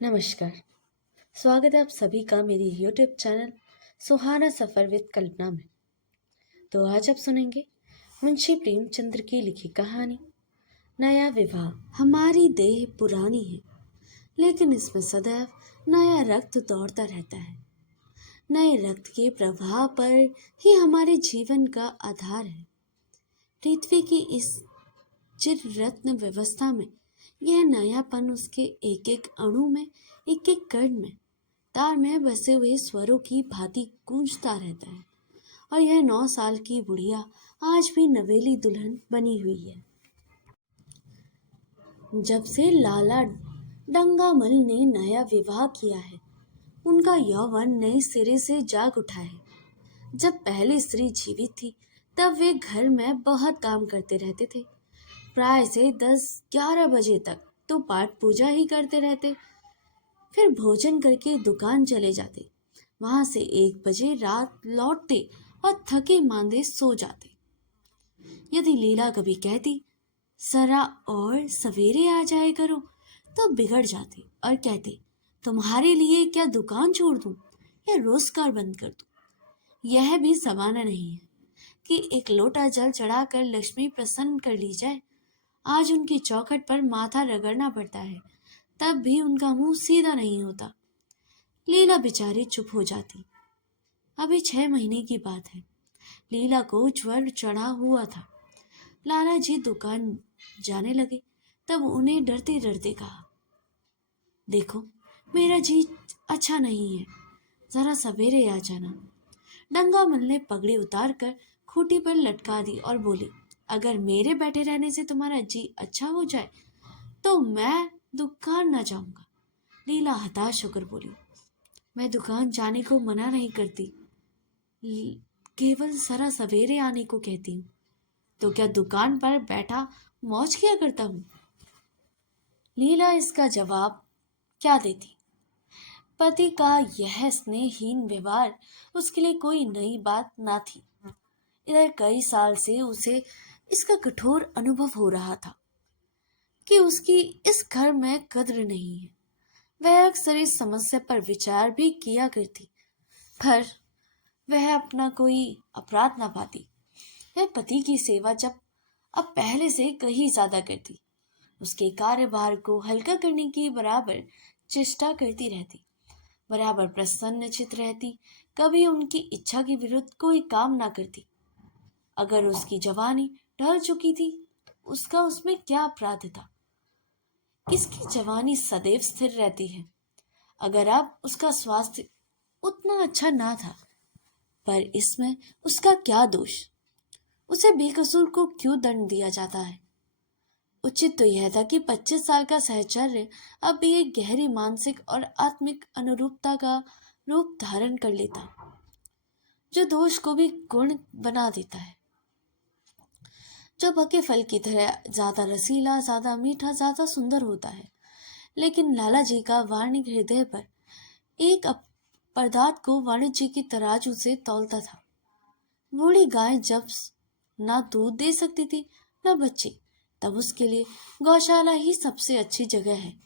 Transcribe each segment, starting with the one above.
नमस्कार। स्वागत है आप सभी का मेरी YouTube channel Suhana Safar with Kalpana में। तो आज आप सुनेंगे मुंशी प्रेमचंद्र की लिखी कहानी नया विवाह। हमारी देह पुरानी है, लेकिन इसमें सदैव नया रक्त दौड़ता रहता है। नए रक्त के प्रवाह पर ही हमारे जीवन का आधार है। पृथ्वी की इस चिर रत्न व्यवस्था में यह नयापन उसके एक एक अणु में, एक एक कण में, तार में बसे हुए स्वरों की भांति गूंजता रहता है। और यह 9 साल की बुढ़िया आज भी नवेली दुल्हन बनी हुई है। जब से लाला डंगामल ने नया विवाह किया है, उनका यौवन नए सिरे से जाग उठा है। जब पहली स्त्री जीवित थी, तब वे घर में बहुत काम करते रहते थे। प्राय से 10-11 बजे तक तो पाठ पूजा ही करते रहते, फिर भोजन करके दुकान चले जाते। वहां से 1 बजे रात लौटते और थके मांदे सो जाते। यदि लीला कभी कहती जरा और सवेरे आ जाए करो, तो बिगड़ जाते और कहते तुम्हारे लिए क्या दुकान छोड़ दूं या रोजगार बंद कर दूं। यह भी जमाना नहीं है कि एक लोटा जल चढ़ाकर लक्ष्मी प्रसन्न कर ली जाए। आज उनकी चौखट पर माथा रगड़ना पड़ता है, तब भी उनका मुंह सीधा नहीं होता। लीला बेचारी चुप हो जाती। अभी 6 महीने की बात है। लीला को ज्वर चढ़ा हुआ था। लाला जी दुकान जाने लगे, तब उन्हें डरते डरते कहा, देखो मेरा जी अच्छा नहीं है, जरा सवेरे आ जाना। डंगामल ने पगड़ी उतार कर खूंटी पर लटका दी और बोली, अगर मेरे बैठे रहने से तुम्हारा जी अच्छा हो जाए तो मैं दुकान न जाऊंगा। लीला हताश होकर बोली, मैं दुकान जाने को मना नहीं करती, केवल जरा सवेरे आने को कहती हूँ। तो क्या दुकान पर बैठा मौज किया करता हूँ? लीला इसका जवाब क्या देती? पति का यह स्नेहहीन व्यवहार उसके लिए कोई नई बात ना थी। इधर कई साल से उसे इसका कठोर अनुभव हो रहा था कि उसकी इस घर में कद्र नहीं है। वह अक्सर इस समस्या पर विचार भी किया करती, पर वह अपना कोई अपराध न पाती। वह पति की सेवा जब अब पहले से कहीं ज्यादा करती, उसके कार्यभार को हल्का करने की बराबर चेष्टा करती रहती, बराबर प्रसन्नचित रहती, कभी उनकी इच्छा के विरुद्ध कोई काम ना करती। अगर उसकी जवानी ढल चुकी थी, उसका उसमें क्या अपराध था? किसकी जवानी सदैव स्थिर रहती है? अगर अब उसका स्वास्थ्य उतना अच्छा ना था, पर इसमें उसका क्या दोष? उसे बेकसूर को क्यों दंड दिया जाता है? उचित तो यह था कि 25 साल का सहचर्य अब भी एक गहरी मानसिक और आत्मिक अनुरूपता का रूप धारण कर लेता, जो दोष को भी गुण बना देता है, जो पके फल की तरह ज्यादा रसीला, ज्यादा मीठा, ज्यादा सुंदर होता है। लेकिन लाला जी का वाणिक हृदय पर एक पदार्थ को वाणिज्य की तराजू से तौलता था। बूढ़ी गाय जब ना दूध दे सकती थी न बच्चे, तब उसके लिए गौशाला ही सबसे अच्छी जगह है।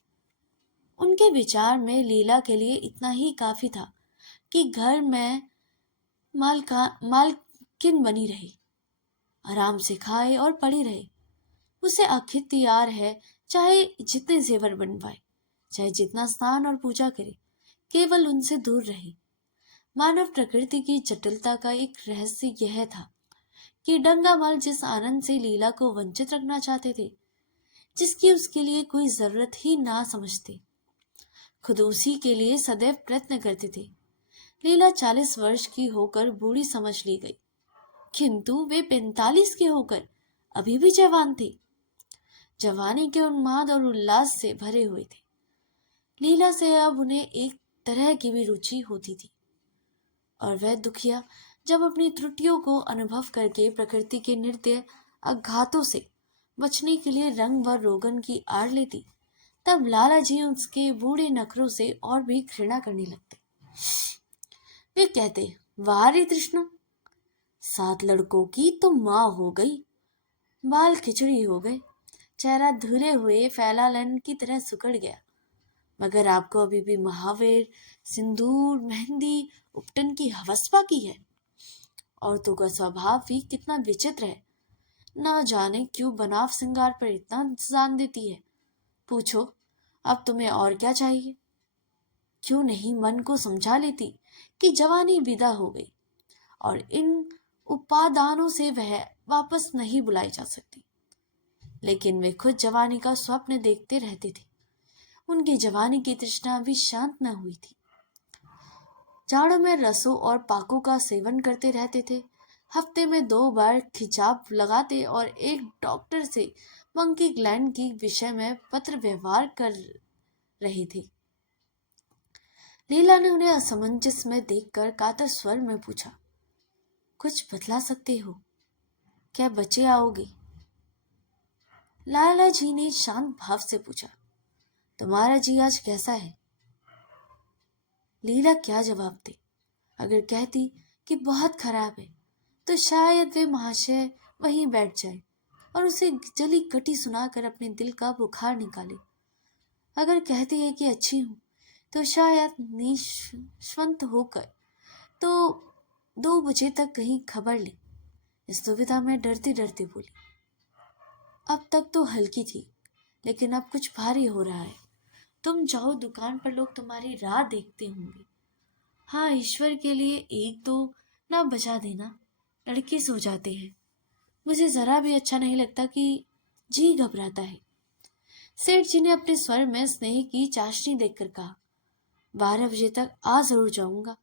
उनके विचार में लीला के लिए इतना ही काफी था कि घर में मालकिन बनी रहे, आराम से खाए और पड़ी रहे। उसे आखिर तैयार है, चाहे जितने जेवर बनवाए, चाहे जितना स्नान और पूजा करे, केवल उनसे दूर रहे। मानव प्रकृति की जटिलता का एक रहस्य यह था कि डंगामल जिस आनंद से लीला को वंचित रखना चाहते थे, जिसकी उसके लिए कोई जरूरत ही ना समझते, खुद उसी के लिए सदैव प्रयत्न करते थे। लीला 40 वर्ष की होकर बूढ़ी समझ ली गई, किंतु वे 45 के होकर अभी भी जवान थे। जवानी के उन्माद और उल्लास से भरे हुए थे। लीला से अब उन्हें एक तरह की भी रुचि होती थी, और वह दुखिया जब अपनी त्रुटियों को अनुभव करके प्रकृति के नृत्य आघातों से बचने के लिए रंग व रोगन की आड़ लेती, तब लाला जी उसके बूढ़े नखरों से और भी घृणा करने लगते। वे कहते, वाह रे तृष्णा, 7 लड़कों की तो माँ हो गई, बाल खिचड़ी हो गए, चेहरा धुले हुए फैलालन की तरह सुकड़ गया। मगर आपको अभी भी महावीर, सिंदूर, मेहंदी, उपटन की हवस बाकी है। औरतों का स्वभाव भी कितना विचित्र है, ना जाने क्यों बनाव श्रृंगार पर इतना जान देती है। पूछो, अब तुम्हें और क्या चाहिए? क्यों नहीं मन को समझा लेती कि जवानी विदा हो गई और इन उपादानों से वह वापस नहीं बुलाई जा सकती। लेकिन वे खुद जवानी का स्वप्न देखते रहते थे। उनकी जवानी की तृष्णा अभी शांत न हुई थी। जाड़ों में रसों और पाकों का सेवन करते रहते थे। हफ्ते में 2 बार खिंचाव लगाते और एक डॉक्टर से मंकी ग्लैंड की विषय में पत्र व्यवहार कर रही थी। लीला ने उन्हें असमंजस में देखकर कातर स्वर में पूछा, कुछ बतला सकते हो? क्या बचे आओगे? लाला जी ने शांत भाव से पूछा, तुम्हारा जी आज कैसा है? लीला क्या जवाब दे? अगर कहती कि बहुत खराब है तो शायद वे महाशय वहीं बैठ जाए और उसे जली कटी सुनाकर अपने दिल का बुखार निकाले। अगर कहती है कि अच्छी हूं तो शायद निश्वंत होकर तो 2 बजे तक कहीं खबर ले। इस दुविधा में डरती डरती बोली, अब तक तो हल्की थी, लेकिन अब कुछ भारी हो रहा है। तुम जाओ, दुकान पर लोग तुम्हारी राह देखते होंगे। हाँ, ईश्वर के लिए 1-2 ना बचा देना, लड़के सो जाते हैं। मुझे जरा भी अच्छा नहीं लगता कि जी घबराता है। सेठ जी ने अपने स्वर में स्नेह की चाशनी देखकर कहा, 12 बजे तक आ जरूर जाऊंगा।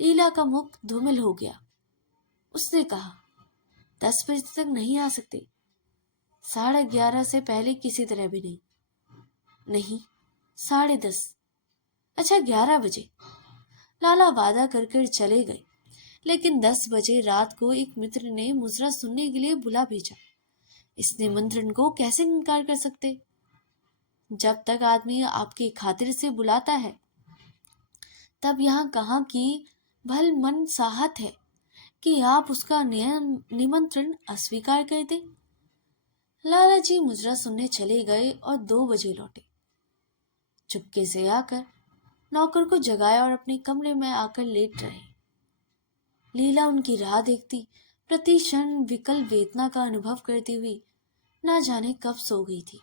लीला का मुख धूमिल हो गया। उसने कहा, 10 बजे तक नहीं आ सकते? 11:30 से पहले किसी तरह भी नहीं। नहीं, 10:30। अच्छा, 11 बजे। लाला वादा कर चले गए, लेकिन 10 बजे रात को एक मित्र ने मुजरा सुनने के लिए बुला भेजा। इस निमंत्रण को कैसे इनकार कर सकते? जब तक आदमी आपकी खातिर से बुलाता है, तब यहाँ कहाँ की भल मन साहत है कि आप उसका निमंत्रण अस्वीकार कर दे। लाला जी मुजरा सुनने चले गए और 2 बजे लौटे। चुपके से आकर नौकर को जगाया और अपने कमरे में आकर लेट रहे। लीला उनकी राह देखती, प्रति क्षण विकल वेदना का अनुभव करती हुई ना जाने कब सो गई थी।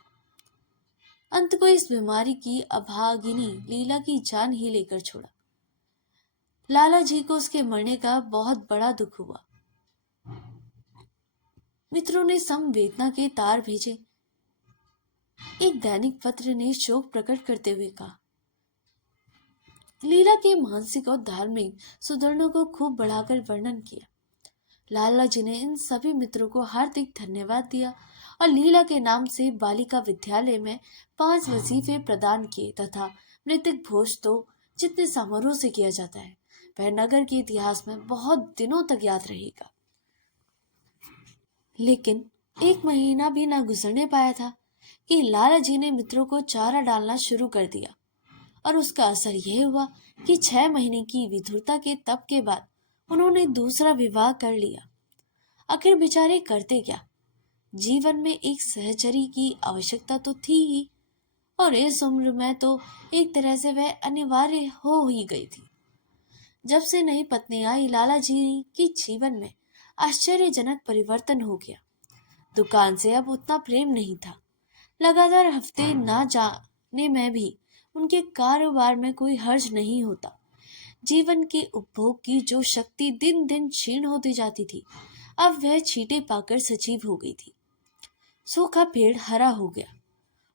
अंत को इस बीमारी की अभागिनी लीला की जान ही लेकर छोड़ा। लाला जी को उसके मरने का बहुत बड़ा दुख हुआ। मित्रों ने संवेदना के तार भेजे। एक दैनिक पत्र ने शोक प्रकट करते हुए कहा, लीला के मानसिक और धार्मिक सुधरणों को खूब बढ़ाकर वर्णन किया। लाला जी ने इन सभी मित्रों को हार्दिक धन्यवाद दिया और लीला के नाम से बालिका विद्यालय में 5 वजीफे प्रदान किए तथा मृतक भोज तो जितने समारोह से किया जाता है वह नगर के इतिहास में बहुत दिनों तक याद रहेगा। लेकिन 1 महीना भी न गुजरने पाया था कि लाला जी ने मित्रों को चारा डालना शुरू कर दिया और उसका असर यह हुआ कि 6 महीने की विधुरता के तप के बाद उन्होंने दूसरा विवाह कर लिया। आखिर बेचारे करते क्या? जीवन में एक सहचरी की आवश्यकता तो थी ही, और इस उम्र में तो एक तरह से वह अनिवार्य हो ही गई थी। जब से नई पत्नी आई, लाला जी की जीवन में आश्चर्यजनक परिवर्तन हो गया। दुकान से अब उतना प्रेम नहीं था। लगातार हफ्ते ना जाने में भी उनके कारोबार में कोई हर्ज नहीं होता। जीवन के उपभोग की जो शक्ति दिन दिन क्षीण होती जाती थी, अब वह छींटे पाकर सजीव हो गई थी। सूखा पेड़ हरा हो गया,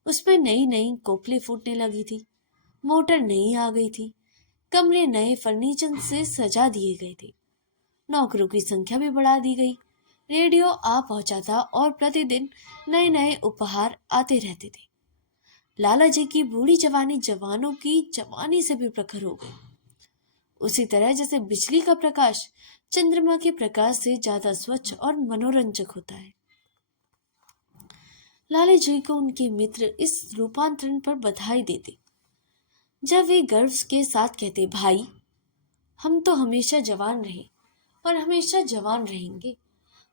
उसमें नई नई कोपले फूटने लगी थी। मोटर नई आ गई थी। कमरे नए फर्नीचर से सजा दिए गए थे। नौकरों की संख्या भी बढ़ा दी गई। रेडियो आ पहुंचा था और प्रतिदिन नए नए उपहार आते रहते थे। लाला जी की बूढ़ी जवानी जवानों की जवानी से भी प्रखर हो गई। उसी तरह जैसे बिजली का प्रकाश चंद्रमा के प्रकाश से ज्यादा स्वच्छ और मनोरंजक होता है। लाला जी को उनके मित्र इस रूपांतरण पर बधाई देते। जब वे गर्व के साथ कहते, भाई हम तो हमेशा जवान रहे और हमेशा जवान रहेंगे।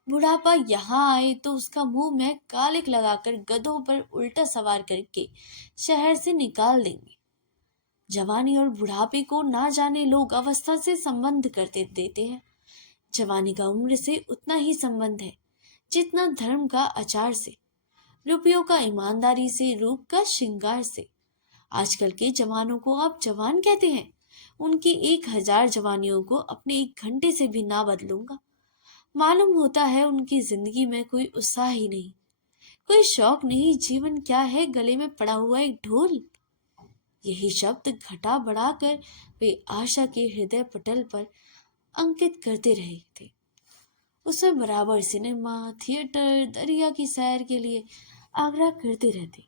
बुढ़ापा यहाँ आए तो उसका मुंह में कालिक लगाकर गधों पर उल्टा सवार करके शहर से निकाल देंगे। जवानी और बुढ़ापे को ना जाने लोग अवस्था से संबंध करते देते हैं। जवानी का उम्र से उतना ही संबंध है जितना धर्म का आचार से, रुपयों का ईमानदारी से, रूप का श्रृंगार से। आजकल के जवानों को आप जवान कहते हैं, उनकी 1000 जवानियों को अपने 1 घंटे से भी ना बदलूंगा। मालूम होता है उनकी जिंदगी में कोई उत्साह ही नहीं, कोई शौक नहीं। जीवन क्या है, गले में पड़ा हुआ एक ढोल। यही शब्द घटा बढ़ाकर वे आशा के हृदय पटल पर अंकित करते रहे थे। उसमें बराबर सिनेमा, थिएटर, दरिया की सैर के लिए आग्रह करते रहते,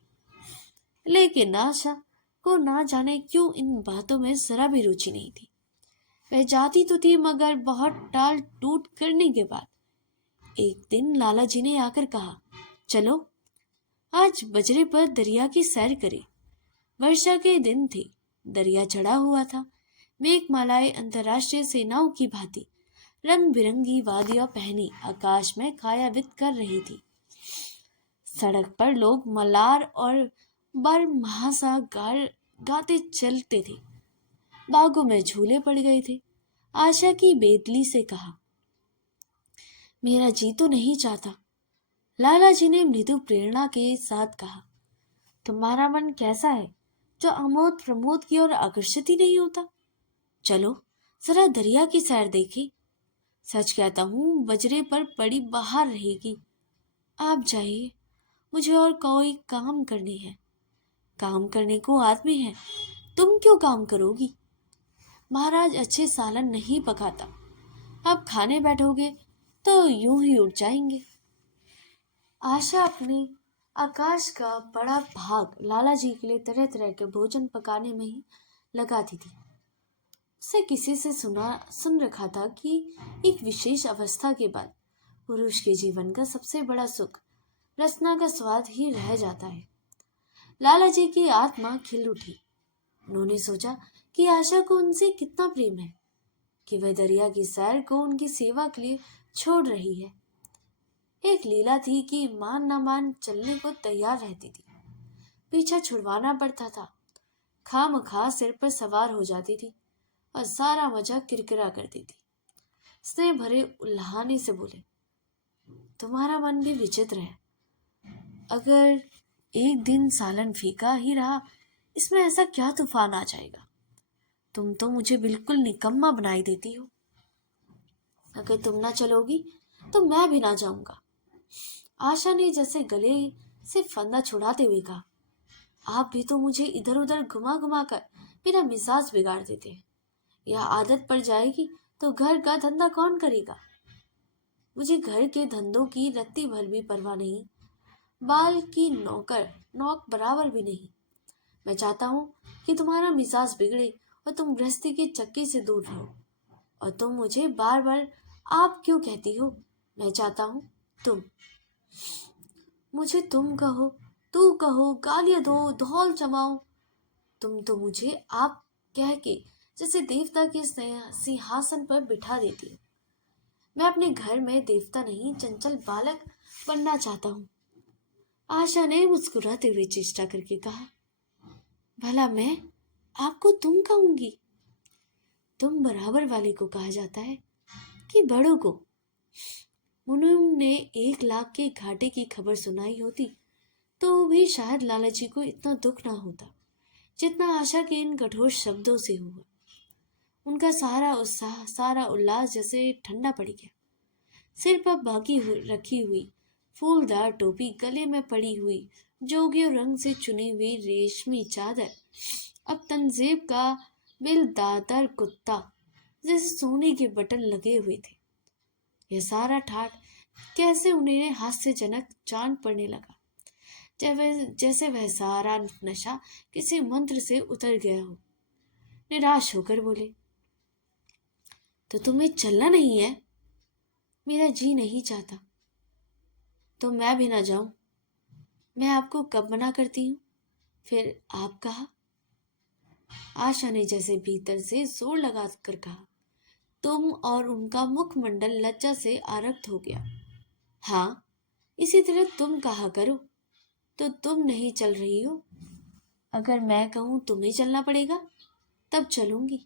लेकिन आशा को ना जाने क्यों इन बातों में जरा भी रुचि नहीं थी। वह जाती तो थी, मगर बहुत टाल टूट करने के बाद एक दिन लाला जी ने आकर कहा, चलो आज बजरे पर दरिया की सैर करें। वर्षा के दिन थे, दरिया चढ़ा हुआ था। मेघमालाएं अंतर्राष्ट्रीय सेनाओं की भांति रंग बिरंगी वादियां पहनी आकाश में कायावित कर रही थी। सड़क पर लोग मलार और बरमहासा गाते चलते थे। बागों में झूले पड़ गए थे। आशा की बेदली से कहा, मेरा जी तो नहीं चाहता। लाला जी ने मृदु प्रेरणा के साथ कहा, तुम्हारा मन कैसा है जो आमोद प्रमोद की ओर आकर्षित ही नहीं होता? चलो जरा दरिया की सैर देखें। सच कहता हूँ, बजरे पर पड़ी बाहर रहेगी। आप जाइए, मुझे और कोई काम करनी है। काम करने को आदमी है, तुम क्यों काम करोगी? महाराज अच्छे सालन नहीं पकाता, अब खाने बैठोगे तो यूं ही उठ जाएंगे। आशा अपने आकाश का बड़ा भाग लाला जी के लिए तरह तरह के भोजन पकाने में ही लगाती थी। उसे किसी से सुन रखा था कि एक विशेष अवस्था के बाद पुरुष के जीवन का सबसे बड़ा सुख रसना का स्वाद ही रह जाता है। लाला जी की आत्मा खिल उठी। उन्होंने सोचा कि आशा को उनसे कितना प्रेम है कि वह दरिया की सैर को उनकी सेवा के लिए छोड़ रही है। एक लीला थी कि मान न मान चलने को तैयार रहती थी, पीछा छुड़वाना पड़ता था, खामखा सिर पर सवार हो जाती थी और सारा मजा किरकिरा करती थी। स्नेह भरे उल्लाहने से बोले, तुम्हारा मन भी विचित्र है। अगर एक दिन सालन फीका ही रहा, इसमें ऐसा क्या तूफान आ जाएगा? तुम तो मुझे बिल्कुल निकम्मा बनाई देती हो। अगर तुम ना चलोगी तो मैं भी ना जाऊंगा। आशा ने जैसे गले से फंदा छुड़ाते हुए कहा, आप भी तो मुझे इधर उधर घुमा घुमा कर मेरा मिजाज बिगाड़ देते हैं। यह आदत पड़ जाएगी तो घर का धंधा कौन करेगा? मुझे घर के धंधों की रत्ती भर भी परवाह नहीं, बाल की नौक बराबर भी नहीं। मैं चाहता हूँ कि तुम्हारा मिजाज बिगड़े और तुम गृहस्थी के चक्के से दूर रहो। और तुम मुझे बार बार आप क्यों कहती हो? मैं चाहता हूँ तुम मुझे तुम कहो, तू कहो, गालियां दो, धौल जमाओ। तुम तो मुझे आप कह के जैसे देवता के सिंहासन पर बिठा देती हो। मैं अपने घर में देवता नहीं, चंचल बालक बनना चाहता हूँ। आशा ने मुस्कुराते हुए चेष्टा करके कहा, भला मैं आपको तुम कहूंगी? तुम बराबर वाले को कहा जाता है कि बड़ों को? मुनीम ने 1 लाख के घाटे की खबर सुनाई होती तो भी शायद लालची को इतना दुख ना होता जितना आशा के इन कठोर शब्दों से हुआ। उनका सारा उत्साह, सारा उल्लास जैसे ठंडा पड़ गया। सिर पर रखी हुई फूलदार टोपी, गले में पड़ी हुई जोगियों रंग से चुनी हुई रेशमी चादर, अब तंजेब का बिलदातर कुत्ता जैसे सोने के बटन लगे हुए थे। यह सारा ठाट कैसे उन्हें हास्यजनक जान पड़ने लगा, जैसे वह सारा नशा किसी मंत्र से उतर गया हो। निराश होकर बोले, तो तुम्हें चलना नहीं है? मेरा जी नहीं चाहता। तो मैं भी ना जाऊं। मैं आपको कब मना करती हूँ? फिर आप कहा। आशा ने जैसे भीतर से जोर लगा कर कहा। तुम और उनका मुखमंडल लज्जा से आरक्त हो गया। हाँ, इसी तरह तुम कहा करो। तो तुम नहीं चल रही हो? अगर मैं कहूं तुम्हें चलना पड़ेगा। तब चलूंगी।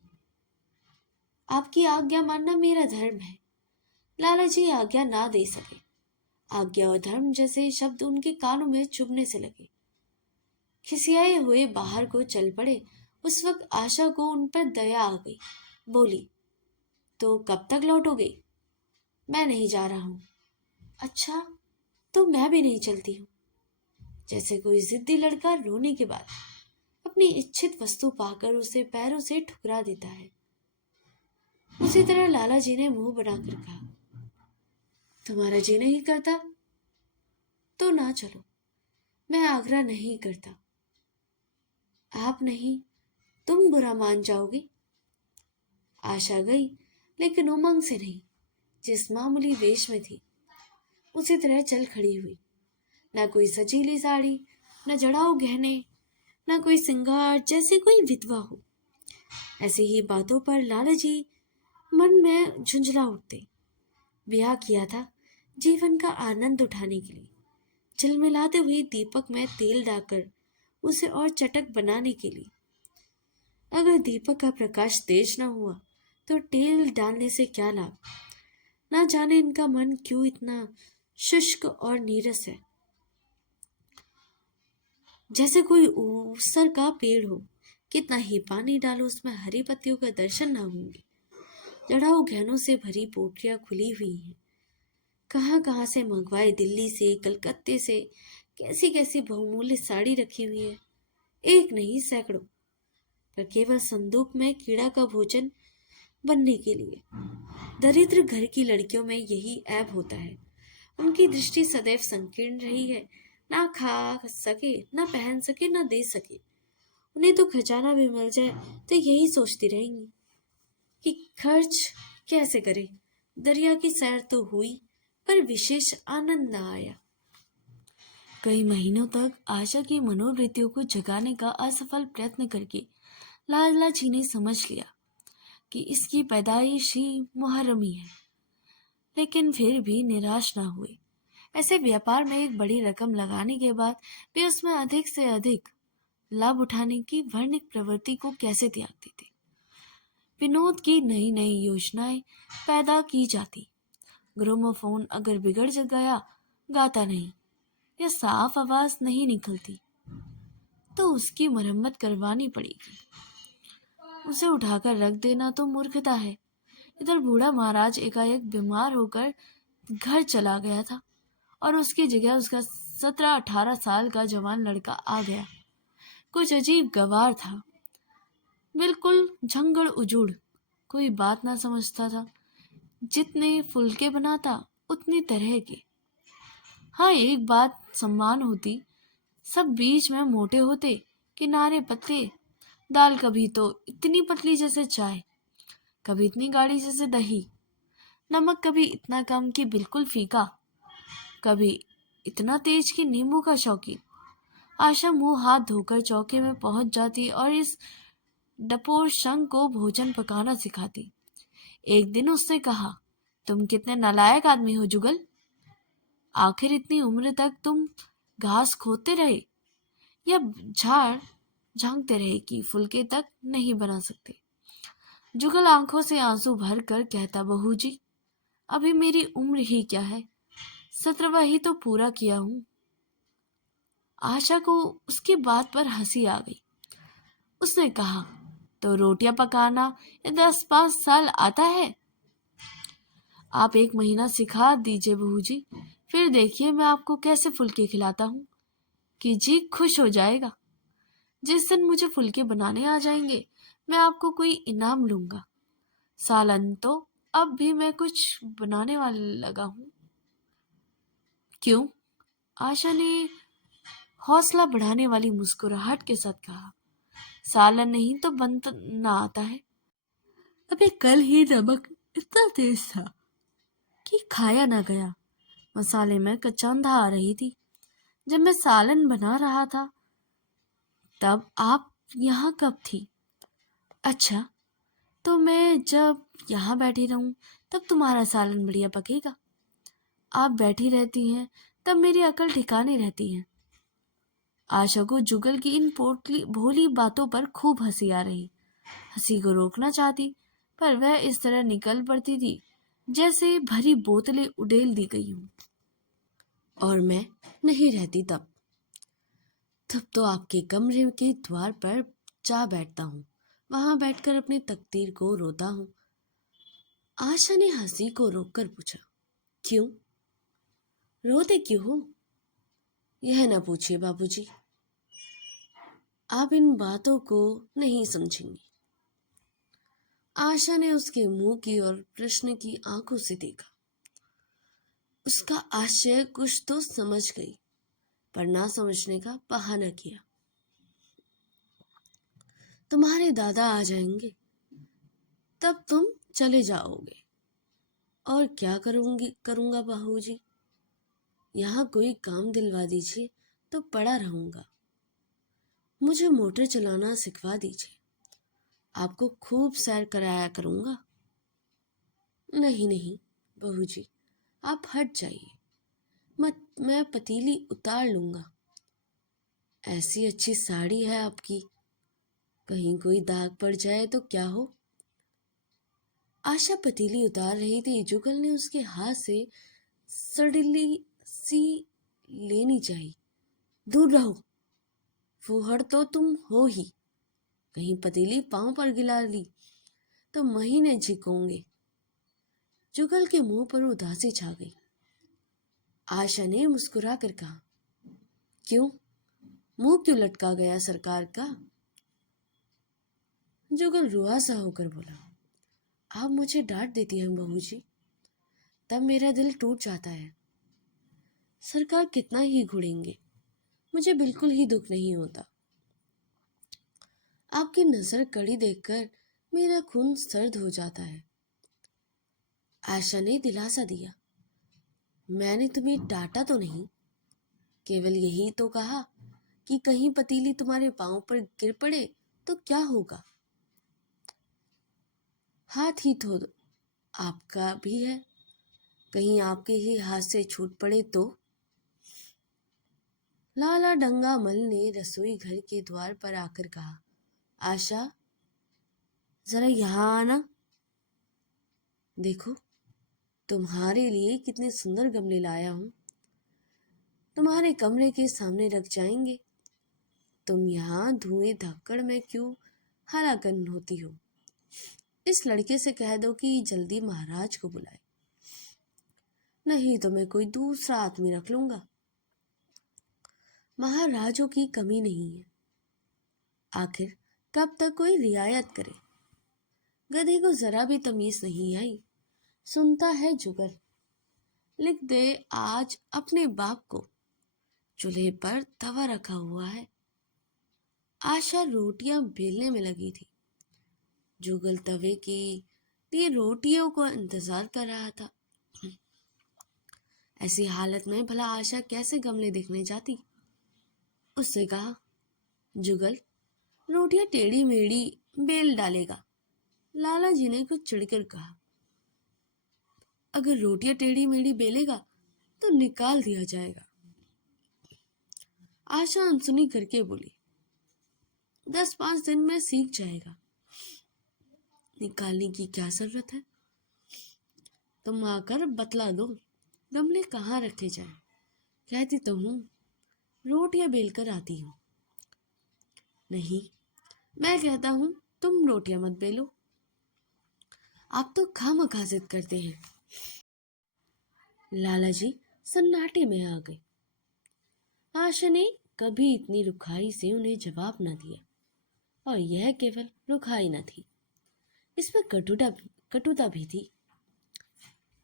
आपकी आज्ञा मानना मेरा धर्म है। लाला जी आज्ञा ना दे सके। आज्ञा और धर्म जैसे शब्द उनके कानों में चुभने से लगे। खिसियाए हुए बाहर को चल पड़े। उस वक्त आशा को उन पर दया आ गई। बोली, तो कब तक लौटोगे? मैं नहीं जा रहा हूं। अच्छा, तो मैं भी नहीं चलती हूँ। जैसे कोई जिद्दी लड़का रोने के बाद अपनी इच्छित वस्तु पाकर उसे पैरों से ठुकरा देता है, उसी तरह लाला जी ने मुंह बनाकर कहा, तुम्हारा जी नहीं करता तो ना चलो। मैं आग्रह नहीं करता। आप नहीं, तुम बुरा मान जाओगे। आशा गई, लेकिन उमंग से नहीं। जिस मामूली वेश में थी उसी तरह चल खड़ी हुई। न कोई सजीली साड़ी, न जड़ाऊ गहने, न कोई सिंगार, जैसे कोई विधवा हो। ऐसी ही बातों पर लाला जी मन में झुंझला उठते। ब्याह किया था जीवन का आनंद उठाने के लिए, झिलमिलाते हुए दीपक में तेल डालकर उसे और चटक बनाने के लिए। अगर दीपक का प्रकाश तेज न हुआ तो तेल डालने से क्या लाभ। ना जाने इनका मन क्यों इतना शुष्क और नीरस है, जैसे कोई ऊसर का पेड़ हो। कितना ही पानी डालो उसमें हरी पत्तियों का दर्शन न होंगे। जड़ाऊ गहनों से भरी पोटलियां खुली हुई हैं। कहाँ कहाँ से मंगवाए, दिल्ली से, कलकत्ते से कैसी कैसी बहुमूल्य साड़ी रखी हुई है। एक नहीं, सैकड़ों, पर केवल संदूक में कीड़ा का भोजन बनने के लिए। दरिद्र घर की लड़कियों में यही ऐब होता है। उनकी दृष्टि सदैव संकीर्ण रही है। ना खा सके, ना पहन सके, ना दे सके। उन्हें तो खजाना भी मिल जाए तो यही सोचती रहेंगी कि खर्च कैसे करे। दरिया की सैर तो हुई, पर विशेष आनंद न आया। कई महीनों तक आशा की मनोवृत्तियों को जगाने का असफल प्रयत्न करके लाला जी ने समझ लिया कि इसकी पैदाइश ही मुहर्रमी है, लेकिन फिर भी निराश न हुए। ऐसे व्यापार में एक बड़ी रकम लगाने के बाद वे उसमें अधिक से अधिक लाभ उठाने की वर्णिक प्रवृत्ति को कैसे त्यागते थे। विनोद की नई नई योजनाएं पैदा की जाती। ग्रामोफोन अगर बिगड़ गया, गाता नहीं या साफ आवाज नहीं निकलती, तो उसकी मरम्मत करवानी पड़ेगी। उसे उठाकर रख देना तो मूर्खता है। इधर बूढ़ा महाराज एकाएक बीमार होकर घर चला गया था और उसकी जगह उसका 17-18 साल का जवान लड़का आ गया। कुछ अजीब गवार था, बिल्कुल झंगड़ उजुड़, कोई बात ना समझता था। जितने फुलके बनाता उतनी तरह के। हाँ, एक बात सम्मान होती, सब बीच में मोटे होते, किनारे पतले। दाल कभी तो इतनी पतली जैसे चाय, कभी इतनी गाढ़ी जैसे दही। नमक कभी इतना कम कि बिल्कुल फीका, कभी इतना तेज कि नींबू का शौकीन। आशा मुंह हाथ धोकर चौके में पहुंच जाती और इस डपोर शंख को भोजन पकाना सिखाती। एक दिन उसने कहा, तुम कितने नालायक आदमी हो जुगल। आखिर इतनी उम्र तक तुम घास खोदते रहे या झाड़ झांकते रहे कि फुलके तक नहीं बना सकते। जुगल आंखों से आंसू भर कर कहता, बहू जी, अभी मेरी उम्र ही क्या है, 17वां ही तो पूरा किया हूं। आशा को उसकी बात पर हंसी आ गई। उसने कहा, तो रोटियां पकाना या 10-5 साल आता है? आप 1 महीना सिखा दीजिए बहू जी, फिर देखिए मैं आपको कैसे फुलके खिलाता हूँ कि जी खुश हो जाएगा। जिस दिन मुझे फुलके बनाने आ जाएंगे, मैं आपको कोई इनाम लूंगा। सालन तो अब भी मैं कुछ बनाने वाले लगा हूँ। क्यों? आशा ने हौसला बढ़ाने वाली मुस्कुराहट के साथ कहा, सालन नहीं तो बनना आता है। अबे कल ही नमक इतना तेज था कि खाया ना गया। मसाले में कचौंधा आ रही थी। जब मैं सालन बना रहा था तब आप यहाँ कब थी? अच्छा, तो मैं जब यहाँ बैठी रहूं तब तुम्हारा सालन बढ़िया पकेगा। आप बैठी रहती हैं तब मेरी अकल ठिकाने रहती है। आशा को जुगल की इन पोटली भोली बातों पर खूब हंसी आ रही। हंसी को रोकना चाहती, पर वह इस तरह निकल पड़ती थी जैसे भरी बोतलें उड़ेल दी गई हूं। और मैं नहीं रहती तब तब तो आपके कमरे के द्वार पर जा बैठता हूँ, वहां बैठकर अपनी तकदीर को रोता हूँ। आशा ने हंसी को रोककर पूछा, क्यों रोते क्यों हो? यह न पूछिए बाबूजी, आप इन बातों को नहीं समझेंगे। आशा ने उसके मुंह की ओर प्रश्न की आंखों से देखा। उसका आश्चर्य कुछ तो समझ गई, पर ना समझने का बहाना किया। तुम्हारे दादा आ जाएंगे, तब तुम चले जाओगे। और क्या करूंगा बाबूजी? यहाँ कोई काम दिलवा दीजिए तो पड़ा रहूंगा। मुझे मोटर चलाना सिखवा दीजिए, आपको खूब सैर कराया करूंगा। नहीं नहीं बहू जी, आप हट जाइए, मैं पतीली उतार लूंगा। ऐसी अच्छी साड़ी है आपकी, कहीं कोई दाग पड़ जाए तो क्या हो? आशा पतीली उतार रही थी, जुगल ने उसके हाथ से सड़ली सी लेनी चाहिए। दूर रहो, फूहड़ तो तुम हो ही, कहीं पतीली पांव पर गिरा ली तो महीने झिकोंगे। जुगल के मुंह पर उदासी छा गई। आशा ने मुस्कुरा कर कहा, क्यों, मुंह क्यों लटका गया सरकार का? जुगल रुआ सा होकर बोला, आप मुझे डांट देती हैं बहू जी, तब मेरा दिल टूट जाता है। सरकार कितना ही घुड़ेंगे, मुझे बिल्कुल ही दुख नहीं होता। आपकी नजर कड़ी देखकर मेरा खून सर्द हो जाता है। आशा ने दिलासा दिया, मैंने तुम्हें डांटा तो नहीं, केवल यही तो कहा कि कहीं पतीली तुम्हारे पांव पर गिर पड़े तो क्या होगा। हाथ ही तो आपका भी है, कहीं आपके ही हाथ से छूट पड़े तो। लाला डंगामल ने रसोई घर के द्वार पर आकर कहा, आशा जरा यहाँ आना, देखो तुम्हारे लिए कितने सुंदर गमले लाया हूं, तुम्हारे कमरे के सामने रख जाएंगे। तुम यहाँ धुएं धक्कड़ में क्यों हलाकन होती हो? इस लड़के से कह दो कि जल्दी महाराज को बुलाए, नहीं तो मैं कोई दूसरा आदमी रख लूंगा। महाराजों की कमी नहीं है, आखिर कब तक कोई रियायत करे। गधे को जरा भी तमीज नहीं आई, सुनता है जुगल। लिख दे आज अपने बाप को, चूल्हे पर तवा रखा हुआ है। आशा रोटियां बेलने में लगी थी, जुगल तवे के लिए रोटियों को इंतजार कर रहा था। ऐसी हालत में भला आशा कैसे गमले देखने जाती? उससे कहा, जुगल रोटियां टेढ़ी मेढ़ी बेल डालेगा। लाला जी ने कुछ चिढ़कर कहा, अगर रोटियां टेढ़ी मेढ़ी बेलेगा तो निकाल दिया जाएगा। आशा अनसुनी करके बोली, 10-5 दिन में सीख जाएगा, निकालने की क्या जरूरत है? तुम आकर बतला दो गमले कहाँ रखे जाए, कहती तो हूँ रोटियां बेलकर आती हूँ। नहीं, मैं कहता हूँ तुम रोटियां मत बेलो, आप तो खामखा जिद करते हैं। लाला जी सन्नाटे में आ गए। आशा ने कभी इतनी रुखाई से उन्हें जवाब न दिया, और यह केवल रुखाई न थी, इसमें कटुता भी थी।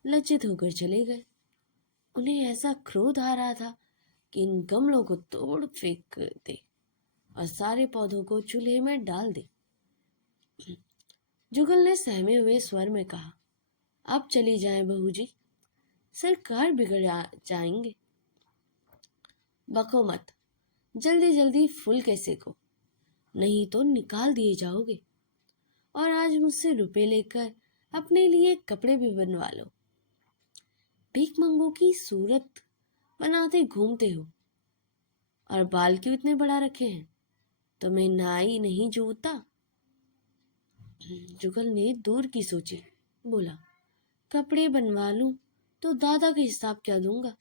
लज्जित होकर चले गए। उन्हें ऐसा क्रोध आ रहा था कि इन गमलों को तोड़ फेंक दे और सारे पौधों को चूल्हे में डाल दे। जुगल ने सहमे हुए स्वर में कहा, अब चली जाएं बहू जी, सरकार बिगड़ जाएंगे। बको मत, जल्दी जल्दी फूल के सेको, नहीं तो निकाल दिए जाओगे। और आज मुझसे रुपए लेकर अपने लिए कपड़े भी बनवा लो। भीखमंगों की सूरत बनाते घूमते हो, और बाल क्यों इतने बढ़ा रखे हैं? तुम्हें नाई नहीं जूता? जुगल ने दूर की सोची, बोला, कपड़े बनवा लूं तो दादा का हिसाब क्या दूंगा?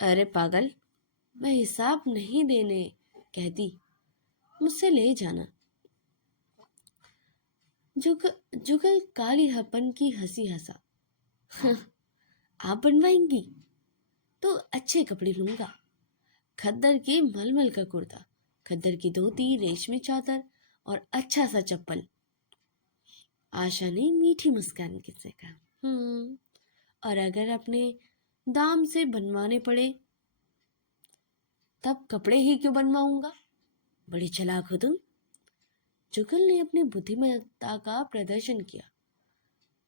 अरे पागल, मैं हिसाब नहीं देने कहती, मुझसे ले जाना। जुगल कालीहपन की हंसी हंसा। आप बनवाएंगी तो अच्छे कपड़े लूंगा, खद्दर के मलमल का कुर्ता, खद्दर की धोती, रेशमी चादर और अच्छा सा चप्पल। आशा ने मीठी मुस्कान के से कहा, और अगर अपने दाम से बनवाने पड़े तब कपड़े ही क्यों बनवाऊंगा? बड़ी चालाक हो तुम। जुगल ने अपनी बुद्धिमत्ता का प्रदर्शन किया।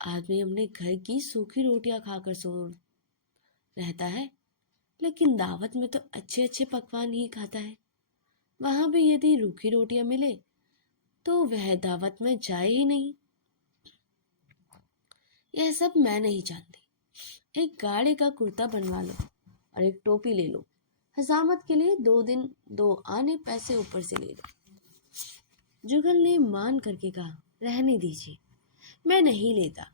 आदमी अपने घर की सूखी रोटियां खाकर सो रहता है, लेकिन दावत में तो अच्छे अच्छे पकवान ही खाता है। वहां भी यदि रूखी रोटियां मिले तो वह दावत में जाए ही नहीं। यह सब मैं नहीं जानती। एक गाढ़े का कुर्ता बनवा लो और एक टोपी ले लो। हजामत के लिए 2 दिन 2 आने पैसे ऊपर से ले लो। जुगल ने मान करके कहा, रहने दीजिए, मैं नहीं लेता।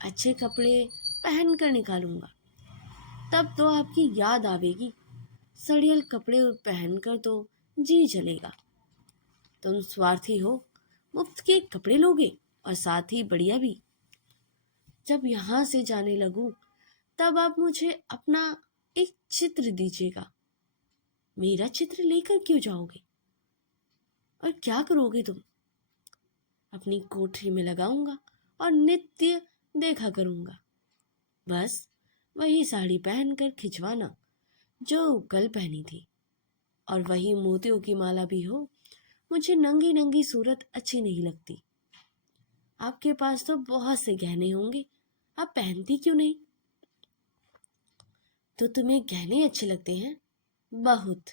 अच्छे कपड़े पहन कर निकालूंगा, तब तो आपकी याद आवेगी। सड़ियल कपड़े पहनकर तो जी जलेगा। तुम स्वार्थी हो, मुफ्त के कपड़े लोगे और साथ ही बढ़िया भी। जब यहाँ से जाने लगूं तब आप मुझे अपना एक चित्र दीजिएगा। मेरा चित्र लेकर क्यों जाओगे? और क्या करोगे तुम? अपनी कोठरी में लगाऊंगा और नित्य देखा करूंगा। बस वही साड़ी पहनकर खिंचवाना जो कल पहनी थी, और वही मोतियों की माला भी हो। मुझे नंगी नंगी सूरत अच्छी नहीं लगती। आपके पास तो बहुत से गहने होंगे, आप पहनती क्यों नहीं? तो तुम्हें गहने अच्छे लगते हैं? बहुत।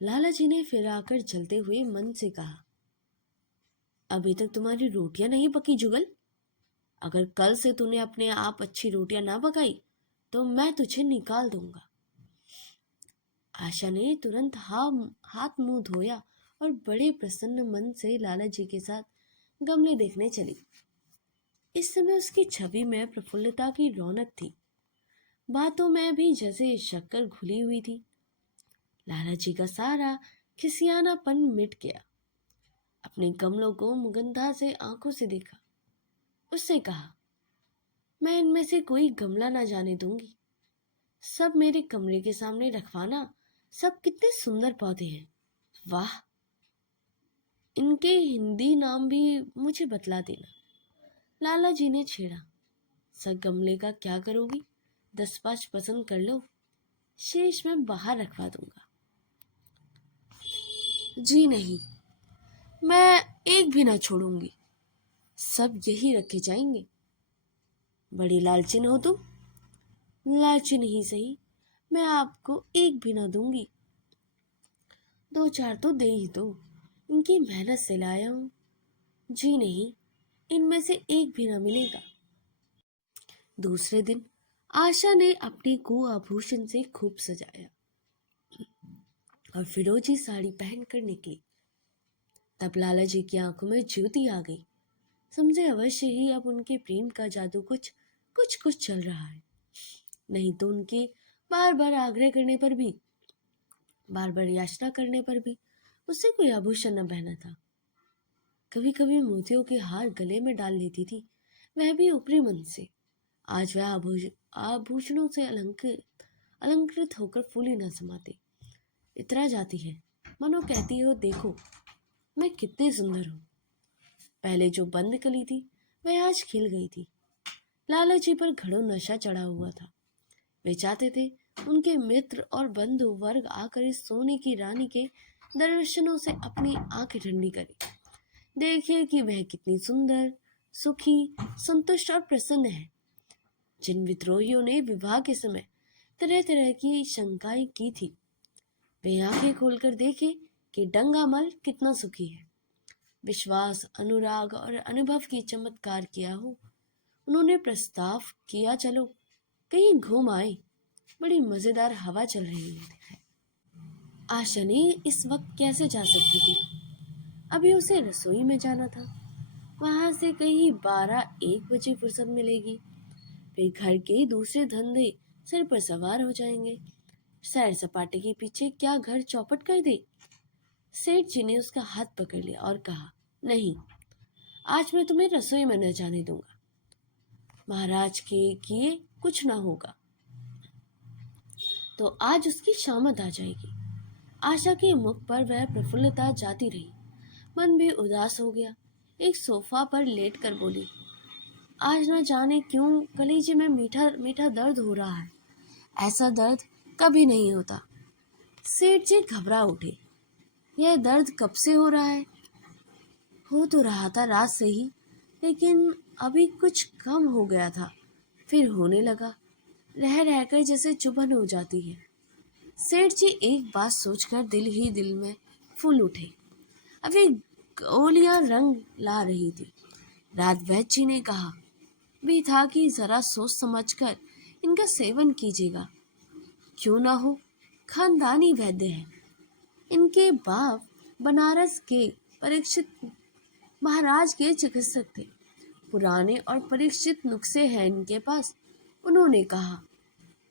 लाला जी ने फिर आकर जलते हुए मन से कहा, अभी तक तुम्हारी रोटियां नहीं पकी जुगल। अगर कल से तूने अपने आप अच्छी रोटियां ना पकाई तो मैं तुझे निकाल दूंगा। आशा ने तुरंत हाथ मुंह धोया और बड़े प्रसन्न मन से लाला जी के साथ गमले देखने चली। इस समय उसकी छवि में प्रफुल्लता की रौनक थी। बातों में भी जैसे शक्कर घुली हुई थी। लाला जी का सारा खिसियानापन मिट गया। अपने गमलों को मुगंधा से आंखों से देखा। उससे कहा, मैं इनमें से कोई गमला ना जाने दूंगी। सब मेरे कमरे के सामने रखवाना। सब कितने सुंदर पौधे हैं। वाह, इनके हिंदी नाम भी मुझे बतला देना। लाला जी ने छेड़ा, सब गमले का क्या करोगी? 10-5 पसंद कर लो, शेष मैं बाहर रखवा दूंगा। जी नहीं, मैं एक भी ना छोड़ूंगी, सब यही रखे जाएंगे। बड़ी लालचिन हो तुम। लालची नहीं सही, मैं आपको एक भी ना दूंगी। 2-4 तो दे ही दो, इनकी मेहनत से लाया हूं। जी नहीं, इनमें से एक भी ना मिलेगा। दूसरे दिन आशा ने अपने को आभूषण से खूब सजाया और फिरोजी साड़ी पहनकर निकली। तब लाला जी की आंखों में ज्योति आ गई। समझे अवश्य ही अब उनके प्रेम का जादू कुछ कुछ कुछ चल रहा है। नहीं तो उनके बार बार आग्रह करने पर भी, बार बार याचना करने पर भी उससे कोई आभूषण न पहना था। कभी कभी मोतियों के हार गले में डाल लेती थी, वह भी ऊपरी मन से। आज वह आभूषणों से अलंकृत होकर फूली न समाते। इतरा जाती है, मनो कहती हो, देखो मैं कितनी सुंदर हूँ। पहले जो बंद कली थी वह आज खिल गई थी। लाला जी पर घड़ों नशा चढ़ा हुआ था। वे चाहते थे उनके मित्र और बंधु वर्ग आकर इस सोने की रानी के दर्शनों से अपनी आंखें ठंडी करें। देखिए कि वह कितनी सुंदर, सुखी, संतुष्ट और प्रसन्न है। जिन विद्रोहियों ने विवाह के समय तरह तरह की शंकाएं की थी, वे आंखें खोलकर देखे कि डंगामल कितना सुखी है। विश्वास, अनुराग और अनुभव की चमत्कार किया हो। उन्होंने प्रस्ताव किया, चलो कहीं घूम आए, बड़ी मजेदार हवा चल रही है। आशा ने इस वक्त कैसे जा सकती थी? अभी उसे रसोई में जाना था। वहां से कहीं 12-1 बजे फुर्सत मिलेगी। फिर घर के दूसरे धंधे सिर पर सवार हो जाएंगे। सैर सपाटे के पीछे क्या घर चौपट कर दे। सेठ जी ने उसका हाथ पकड़ लिया और कहा, नहीं, आज मैं तुम्हें रसोई में न जाने दूंगा। महाराज के किए कुछ ना होगा। तो आज उसकी शामत आ जाएगी। आशा के मुख पर वह प्रफुल्लता जाती रही। मन भी उदास हो गया। एक सोफा पर लेट कर बोली, आज न जाने क्यों कलेजे में मीठा मीठा दर्द हो रहा है। ऐसा दर्द कभी नहीं होता। सेठ जी घबरा उठे। यह दर्द कब से हो रहा है? हो तो रहा था रात से ही, लेकिन अभी कुछ कम हो गया था, फिर होने लगा। रह रहकर जैसे चुभन हो जाती है। सेठ जी एक बात सोचकर दिल ही दिल में फूल उठे। अभी गोलियां रंग ला रही थी। रात वैद्य जी ने कहा भी था कि जरा सोच समझकर इनका सेवन कीजिएगा। क्यों ना हो, खानदानी वैद्य है। इनके बाप बनारस के परीक्षित महाराज के चिकित्सक थे। पुराने और परीक्षित नुस्खे हैं इनके पास। उन्होंने कहा,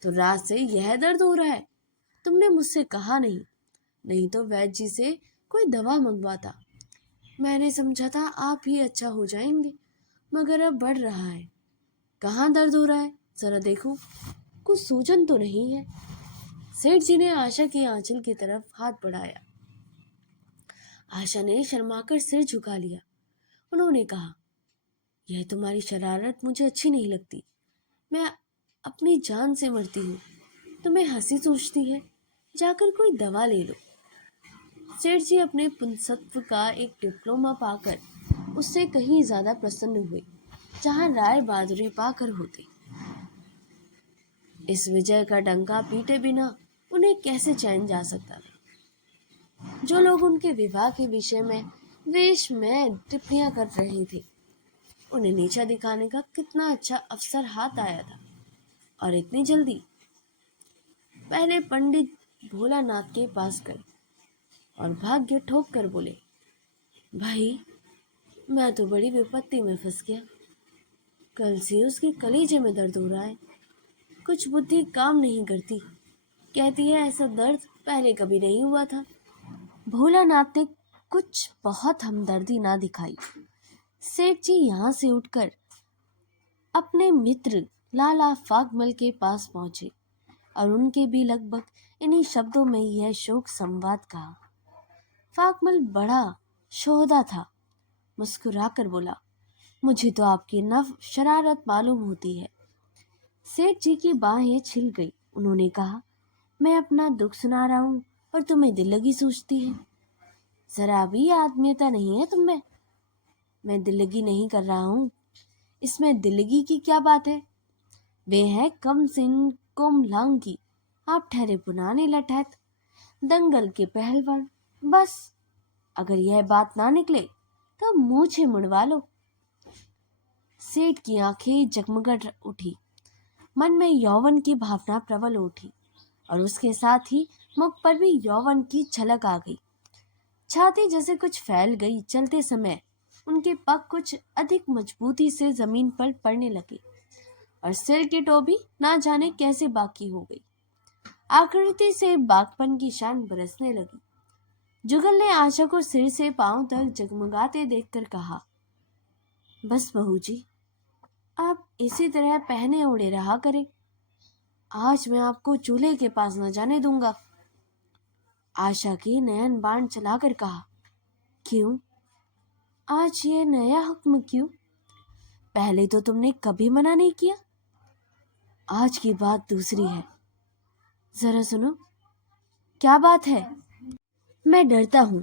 तो रात से यह दर्द हो रहा है? तुमने मुझसे कहा नहीं। नहीं तो वैद्य जी से कोई दवा मंगवाता। मैंने समझा था आप ही अच्छा हो जाएंगे, मगर अब बढ़ रहा है। कहाँ दर्द हो रहा है, जरा देखो। कुछ सूजन तो नहीं है? सेठ जी ने आशा के आंचल की तरफ हाथ बढ़ाया। आशा ने शर्माकर सिर झुका लिया। उन्होंने कहा, यह तुम्हारी शरारत मुझे अच्छी नहीं लगती। मैं अपनी जान से मरती हूँ, तुम्हें हंसी सूझती है? जाकर कोई दवा ले लो। सेठ जी अपने पुंसत्व का एक डिप्लोमा पाकर उससे कहीं ज्यादा प्रसन्न हुए, जहाँ राय बहादुरी पाकर होते। इस विजय का डंका पीटे बिना उन्हें कैसे चैन जा सकता था। जो लोग उनके विवाह के विषय में द्वेष में टिप्पणियां कर रहे थे, उन्हें नीचा दिखाने का कितना अच्छा अवसर हाथ आया था। और इतनी जल्दी? पहले पंडित भोलानाथ के पास गए और भाग्य ठोक कर बोले, भाई, मैं तो बड़ी विपत्ति में फंस गया। कल से उसके कलेजे में दर्द हो रहा है। कुछ बुद्धि काम नहीं करती। कहती है ऐसा दर्द पहले कभी नहीं हुआ था। भोलानाथ ने कुछ बहुत हमदर्दी ना दिखाई। सेठ जी यहाँ से उठकर अपने मित्र लाला फागमल के पास पहुंचे और उनके भी लगभग इन्हीं शब्दों में यह शोक संवाद कहा। फागमल बड़ा शोहदा था। मुस्कुराकर बोला, मुझे तो आपकी नव शरारत मालूम होती है। सेठ जी की बाहें छिल गई। उन्होंने कहा, मैं अपना दुख सुना रहा हूँ और तुम्हें दिल लगी सूझती है। जरा भी आत्मीयता नहीं है तुम में। मैं दिल्लगी नहीं कर रहा हूँ। इसमें दिल्लगी की क्या बात है? वे है कम सिन कुम लांगी। आप ठहरे पुराने लठैत, दंगल के पहलवान। बस, अगर यह बात ना निकले तो मूछें मुड़वा लो। सेठ की आंखें जगमग उठी। मन में यौवन की भावना प्रबल उठी और उसके साथ ही मुख पर भी यौवन की झलक आ गई। छाती जैसे कुछ फैल गई। चलते समय उनके पग कुछ अधिक मजबूती से जमीन पर पड़ने लगे और सिर की टोपी ना जाने कैसे बाकी हो गई। आकृति से बागपन की शान बरसने लगी। जुगल ने आशा को सिर से पांव तक जगमगाते देखकर कहा, बस बहू जी, आप इसी तरह पहने ओढ़े रहा करें। आज मैं आपको चूल्हे के पास न जाने दूंगा। आशा की नयन बाण चलाकर कहा, क्यों? आज ये नया हुक्म क्यों? पहले तो तुमने कभी मना नहीं किया। आज की बात दूसरी है। जरा सुनो, क्या बात है? मैं डरता हूं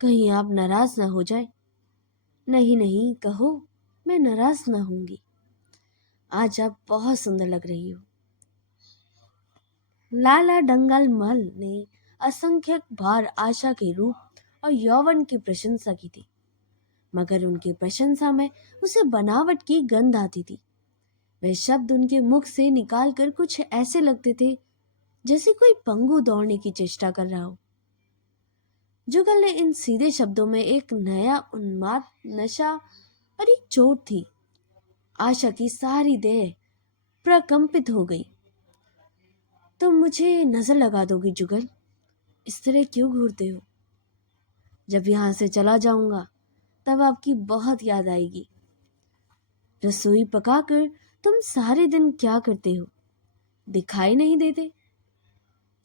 कहीं आप नाराज ना हो जाए। नहीं नहीं, कहो, मैं नाराज ना होंगी। आज आप बहुत सुंदर लग रही हो। लाला डंगल मल ने असंख्य बार आशा के रूप और यौवन की प्रशंसा की थी, मगर उनकी प्रशंसा में उसे बनावट की गंध आती थी। वे शब्द उनके मुख से निकालकर कुछ ऐसे लगते थे जैसे कोई पंगु दौड़ने की चेष्टा कर रहा हो। जुगल ने इन सीधे शब्दों में एक नया उन्माद, नशा और एक चोट थी। आशा की सारी देह प्रकंपित हो गई। तुम मुझे नजर लगा दोगी जुगल? इस तरह क्यों घूरते हो? जब यहाँ से चला जाऊंगा तब आपकी बहुत याद आएगी। रसोई पकाकर तुम सारे दिन क्या करते हो? दिखाई नहीं देते?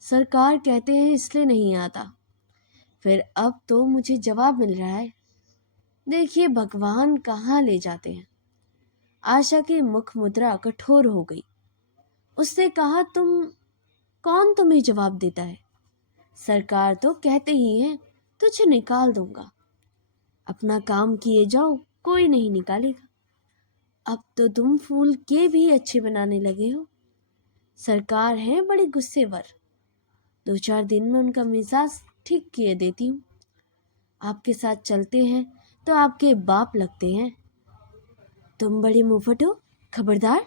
सरकार कहते हैं इसलिए नहीं आता। फिर अब तो मुझे जवाब मिल रहा है। देखिए भगवान कहाँ ले जाते हैं। आशा की मुख मुद्रा कठोर हो गई। उसने कहा, कौन तुम्हें जवाब देता है? सरकार तो कहते ही है तुझे निकाल दूंगा। अपना काम किए जाओ, कोई नहीं निकालेगा। अब तो तुम फूल के भी अच्छे बनाने लगे हो। सरकार है बड़ी गुस्सेवर। 2-4 दिन में उनका मिजाज ठीक किए देती हूँ। आपके साथ चलते हैं तो आपके बाप लगते हैं। तुम बड़े मुंहफट हो, खबरदार,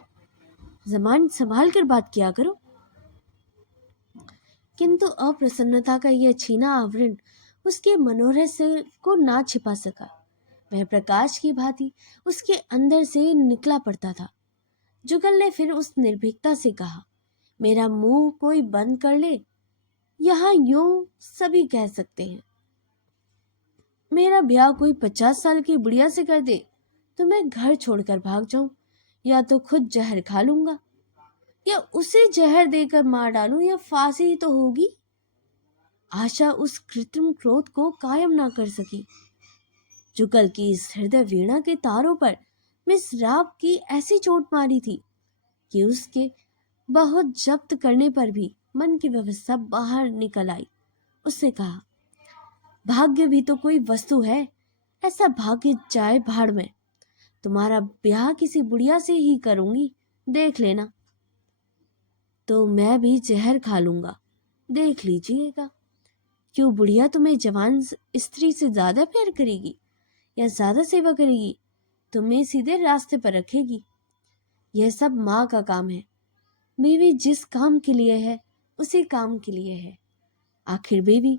जबान संभाल कर बात किया करो। किंतु अप्रसन्नता का यह छीना आवरण उसके मनोहर से को ना छिपा सका। वह प्रकाश की भांति उसके अंदर से निकला पड़ता था। जुगल ने फिर उस निर्भीकता से कहा, मेरा मुंह कोई बंद कर ले, यहाँ यूं सभी कह सकते हैं। मेरा ब्याह कोई 50 साल की बुढ़िया से कर दे तो मैं घर छोड़कर भाग जाऊं, या तो खुद जहर खा लूंगा, या उसे जहर देकर मार डालूं, या फांसी ही तो होगी। आशा उस कृत्रिम क्रोध को कायम ना कर सकी। जुगल की इस हृदय वीणा के तारों पर मिस राव की ऐसी चोट मारी थी कि उसके बहुत जब्त करने पर भी मन की व्यवस्था बाहर निकल आई। उसने कहा, भाग्य भी तो कोई वस्तु है, ऐसा भाग्य जाए भाड़ में। तुम्हारा ब्याह किसी बुढ़िया से ही करूंगी, देख लेना। तो मैं भी जहर खा लूंगा, देख लीजिएगा। क्यों, बुढ़िया तुम्हें जवान स्त्री से ज्यादा प्यार करेगी या ज्यादा सेवा करेगी? तुम्हें सीधे रास्ते पर रखेगी। यह सब माँ का काम है। बीवी जिस काम के लिए है उसी काम के लिए है। आखिर बीवी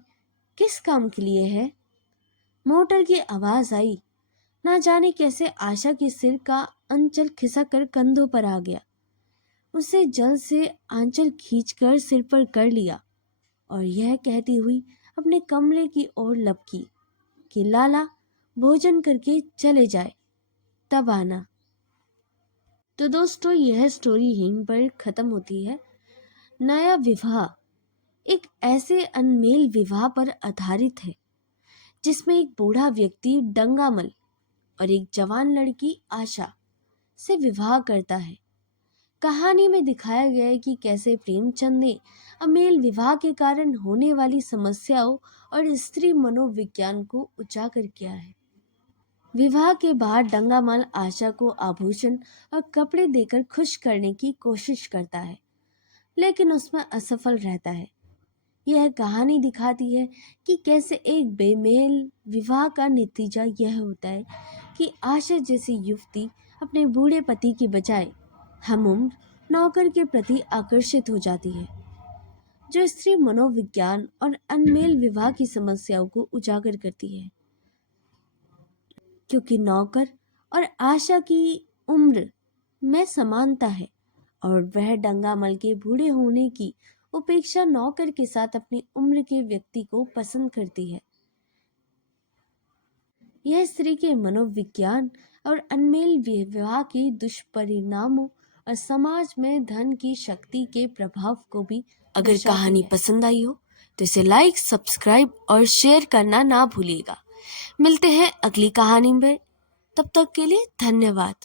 किस काम के लिए है? मोटर की आवाज आई। ना जाने कैसे आशा के सिर का अंचल खिसक कर कंधों पर आ गया। उसे जल्द से आंचल खींचकर सिर पर कर लिया और यह कहती हुई अपने कमरे की ओर लपकी कि लाला भोजन करके चले जाए, तब आना। तो दोस्तों, यह स्टोरी यहीं पर खत्म होती है। नया विवाह एक ऐसे अनमेल विवाह पर आधारित है जिसमें एक बूढ़ा व्यक्ति डंगामल और एक जवान लड़की आशा से विवाह करता है। कहानी में दिखाया गया है कि कैसे प्रेमचंद ने अमेल विवाह के कारण होने वाली समस्याओं और स्त्री मनोविज्ञान को उजागर किया है। विवाह के बाद डंगामल आशा को आभूषण और कपड़े देकर खुश करने की कोशिश करता है, लेकिन उसमें असफल रहता है। यह कहानी दिखाती है कि कैसे एक बेमेल विवाह का नतीजा यह होता है कि आशा जैसी युवती अपने बूढ़े पति की बजाय हमउम्र नौकर के प्रति आकर्षित हो जाती है, जो स्त्री मनोविज्ञान और अनमेल विवाह की समस्याओं को उजागर करती है। क्योंकि नौकर और आशा की उम्र में समानता है और वह डंगामल के बूढ़े होने की उपेक्षा नौकर के साथ अपनी उम्र के व्यक्ति को पसंद करती है। यह स्त्री के मनोविज्ञान और अनमेल विवाह के दुष्परिणामों और समाज में धन की शक्ति के प्रभाव को भी अगर कहानी पसंद आई हो तो इसे लाइक, सब्सक्राइब और शेयर करना ना भूलिएगा। मिलते हैं अगली कहानी में, तब तक के लिए धन्यवाद।